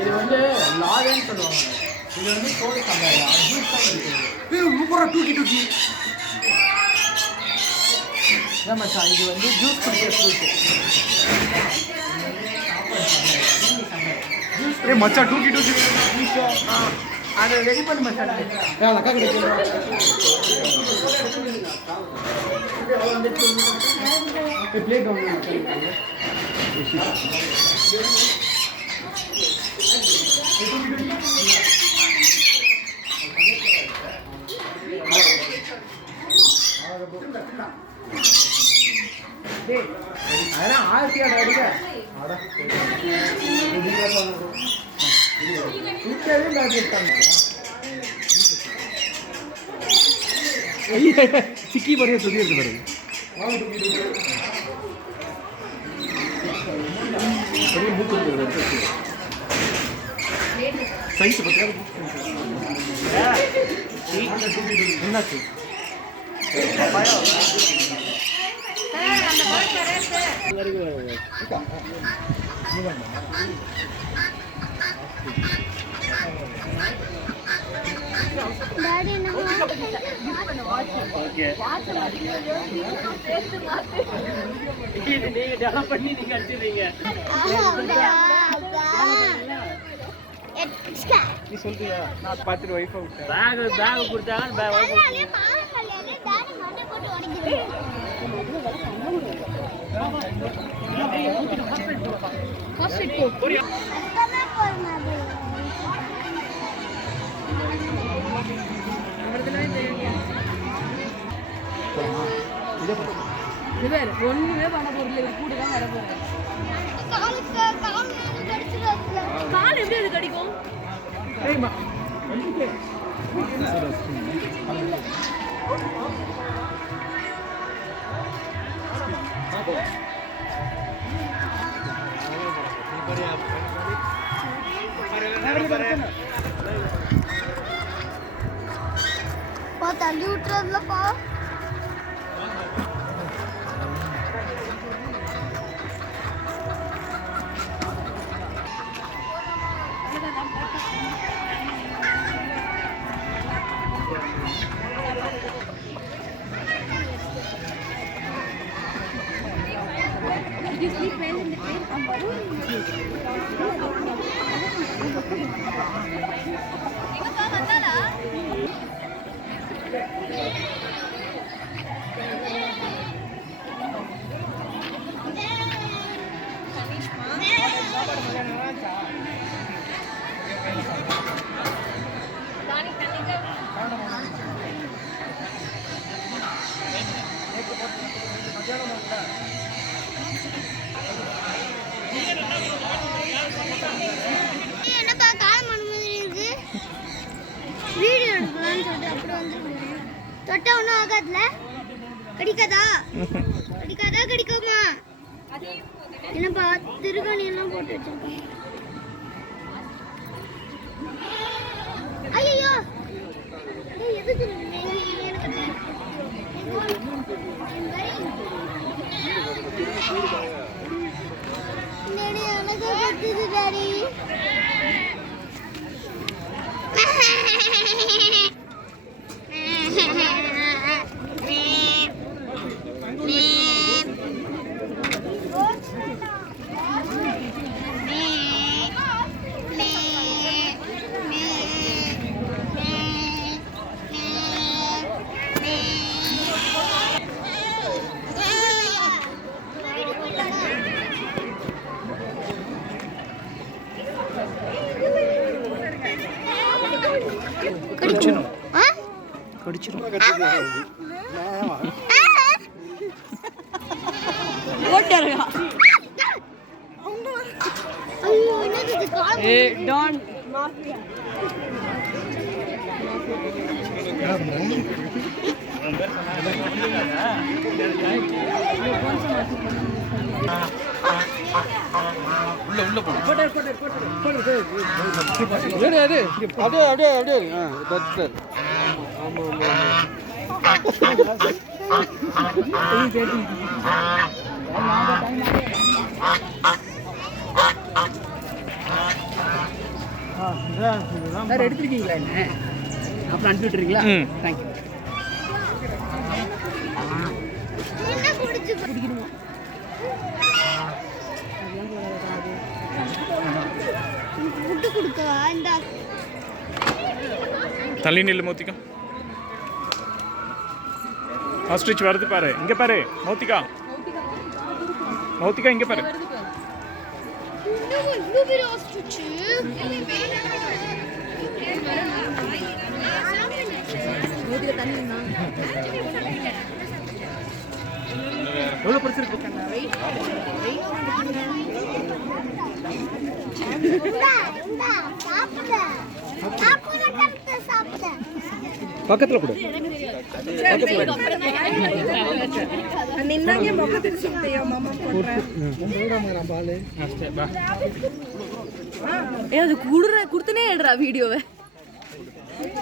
இது வந்து லாகன்னு சொல்லுவாங்க. இது வந்து கோழி சமையல் ஜூஸ் தான் இருக்குது. தூக்கி மச்சான் இது வந்து ஜூஸ் குடிக்கிற ஃப்ரூட். மச்சான் தூக்கி அதை ரெடி பண்ணு மச்சான். அக்கா கிடைக்கும் பிளேட் வாங்க. அதெல்லாம் ஆசையாக அடிக்க சிக்கி பாருங்க சொல்லி இருக்கு பாருங்க. சைஸ் பத்தியா என்னாச்சு? நீ சொல்றியா? நான் பார்த்துட்டு வைஃபை விட்டேன். பேக் கொடுத்தாங்க ஒண்ணுமே பண்ண போறல. இது கூட தான் வர போறேன். கால் எப்படி அது கடிக்கும்? தள்ளி விட்டுறதுலப்பா. Did you sleep well in the train? I'm என்னப்பா கால் மணி மாதிரி இருக்கு. வீடியோ எடுக்கலாம்னு சொல்லிட்டு அப்படி வந்துருக்கேன். தொட்டா ஒன்றும் ஆகாதுல? கடிக்காதா? கடிக்காமா? என்னப்பா திருகாணி எல்லாம் போட்டு வச்சிருக்கேன். ஐயோ எதுக்கு எனக்கு கத்துது டாடி. கடிச்சிடும். ஐயோ என்னது இது காலம் Don't. சார் எடுத்துருக்கீங்களா என்ன அப்புறம் அனுப்பி விட்டுறீங்களா தேங்க்யூ என்ன குடிச்சு குடிக்கணுமா? புட்டு கொடுக்கவா இந்த தள்ளி நில்லு மௌத்திகா. ஆஸ்ட்ரிச் வருது பாரு, இங்க பாரு மௌத்திகா. மௌத்திகா இங்க பாரு. இன்னும் பெரிய ஆஸ்ட்ரிச் மோதிர தண்ணி என்ன? எவ்வளோ பிடிச்சிருக்கு பக்கத்தில் கொடு அது குடுத்துனே எடுறா வீடியோவை.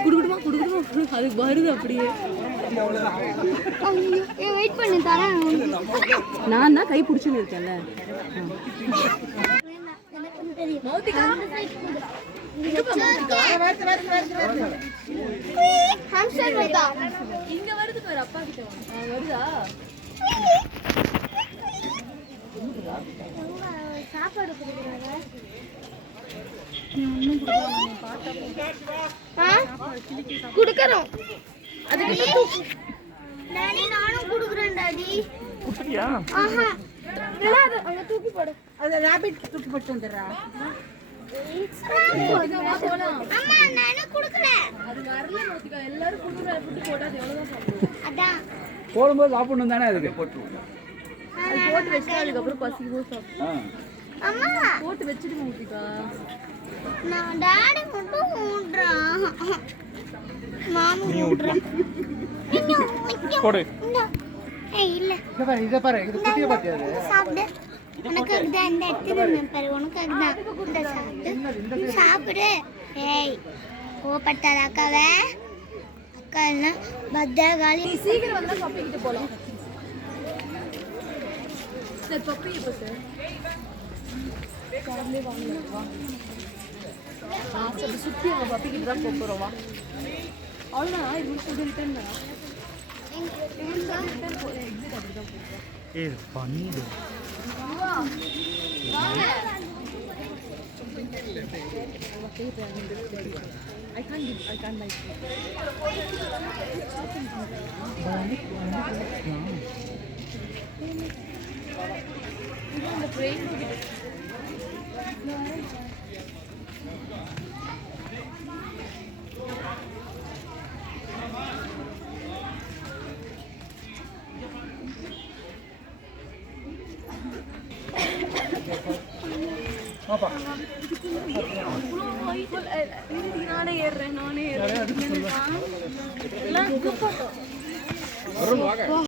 குடுக்கணுமா அது வருது அப்படியே. வெயிட் பண்ணி தரேன். நான் தான் கை பிடிச்சுன்னு இருக்கேன்ல. இங்க வருது பாரு, அப்பா கிட்ட வருதா? சாப்பாடு குடுக்கறோம். டாடி நானும் குடுக்குறேன் டாடி. குட்டியா? ஆஹா விளையாடு அங்க தூக்கி போடு. அது ராபிட் தூக்கி போட்டு வந்துறா. அம்மா நானும் குடுக்குறேன். அது வரல மோதிகா, எல்லாரும் குடுக்குற புட்டு போட்டா அது எவ்வளவுதான் சாப்பிடுவோம். அதான் போடும்போது சாப்பிடணும் தானே அதுக்கு போட்டு அது போட்டு வச்சுட்டு அதுக்கப்புறம் பசிக்கும் போது சாப்பிடுவோம். அம்மா போட்டு வச்சுட்டு மோதிகா. நான் டாடி மட்டும் ஊட்றான். நானும் ஊட்றேன். போடு. ஏய் இல்ல இதை பாரு இது குட்டியை பார்த்தியா சாப்பிடு. உனக்கு அதுதான் இந்த எடுத்துட்டு பாரு. உனக்கு அதுதான் இந்த சாப்பிடு சாப்பிடு. ஏய் கோபப்பட்டாத அக்காவை. அக்கா என்ன பத்திரகாளி. நீ சீக்கிரம் வந்தா பப்பி கிட்ட போலாம். சரி பப்பி இப்போ சார் கார்லே வாங்கலாம் வா. சரி சுத்தி அவங்க பப்பி கிட்ட தான் போறோம் வா. அவ்வளோதான் இது ஃபுட் ரிட்டர்ன் பண்ணா. ஏய் பண்ணிடு. I can't like நானே ஏறுறேன்.